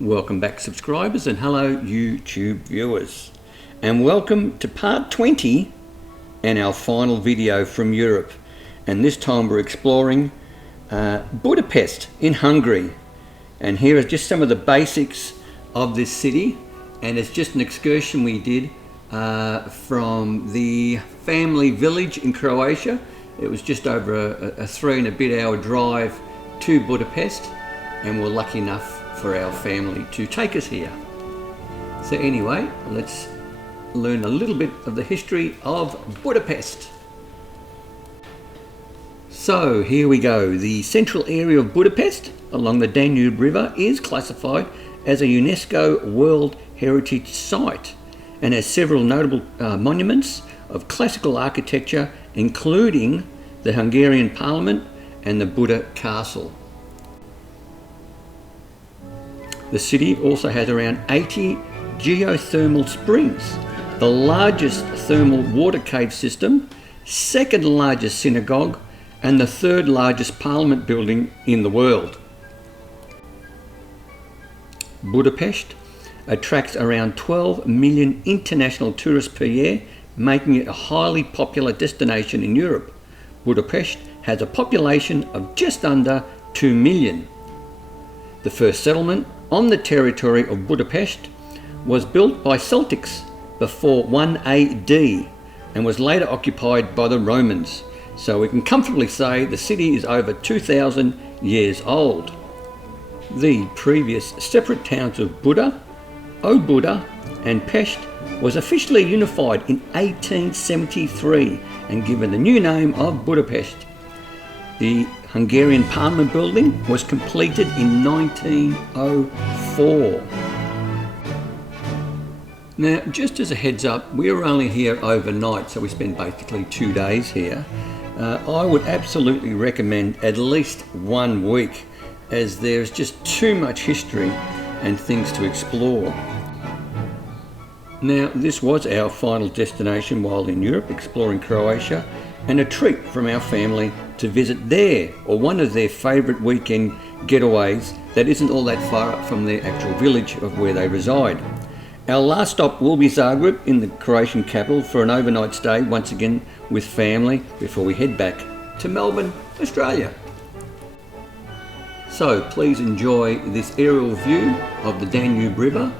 Welcome back, subscribers, and hello YouTube viewers, and welcome to part 20 and our final video from Europe. And this time we're exploring Budapest in Hungary, and here are just some of the basics of this city. And it's just an excursion we did from the family village in Croatia. It was just over a 3 and a bit hour drive to Budapest, and we're lucky enough for our family to take us here. So anyway, let's learn a little bit of the history of Budapest. So here we go. The central area of Budapest along the Danube River is classified as a UNESCO World Heritage Site and has several notable monuments of classical architecture, including the Hungarian Parliament and the Buda Castle. The city also has around 80 geothermal springs, the largest thermal water cave system, second largest synagogue, and the third largest parliament building in the world. Budapest attracts around 12 million international tourists per year, making it a highly popular destination in Europe. Budapest has a population of just under 2 million. The first settlement on the territory of Budapest was built by Celts before 1 AD and was later occupied by the Romans. So we can comfortably say the city is over 2,000 years old. The previous separate towns of Buda, Buda and Pest was officially unified in 1873 and given the new name of Budapest. The Hungarian Parliament building was completed in 1904. Now, just as a heads up, we were only here overnight, so we spent basically 2 days here. I would absolutely recommend at least 1 week, as there's just too much history and things to explore. Now, this was our final destination while in Europe, exploring Croatia, and a treat from our family to visit their or one of their favourite weekend getaways that isn't all that far up from their actual village of where they reside. Our last stop will be Zagreb in the Croatian capital for an overnight stay, once again with family, before we head back to Melbourne, Australia. So please enjoy this aerial view of the Danube River.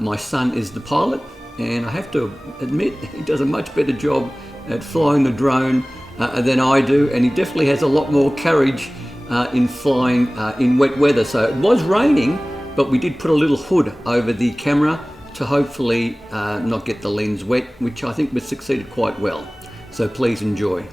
My son is the pilot, and I have to admit he does a much better job at flying the drone than I do, and he definitely has a lot more courage in flying in wet weather. So it was raining, but we did put a little hood over the camera to hopefully not get the lens wet, which I think we succeeded quite well. So please enjoy.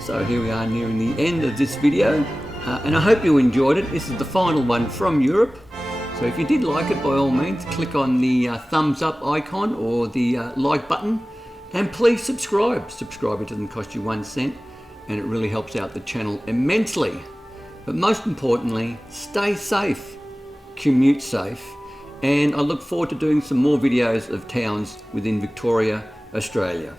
So here we are nearing the end of this video, and I hope you enjoyed it. This is the final one from Europe. So if you did like it, by all means, click on the thumbs up icon or the like button, and please subscribe. Subscribing doesn't cost you 1 cent, and it really helps out the channel immensely. But most importantly, stay safe, commute safe, and I look forward to doing some more videos of towns within Victoria, Australia.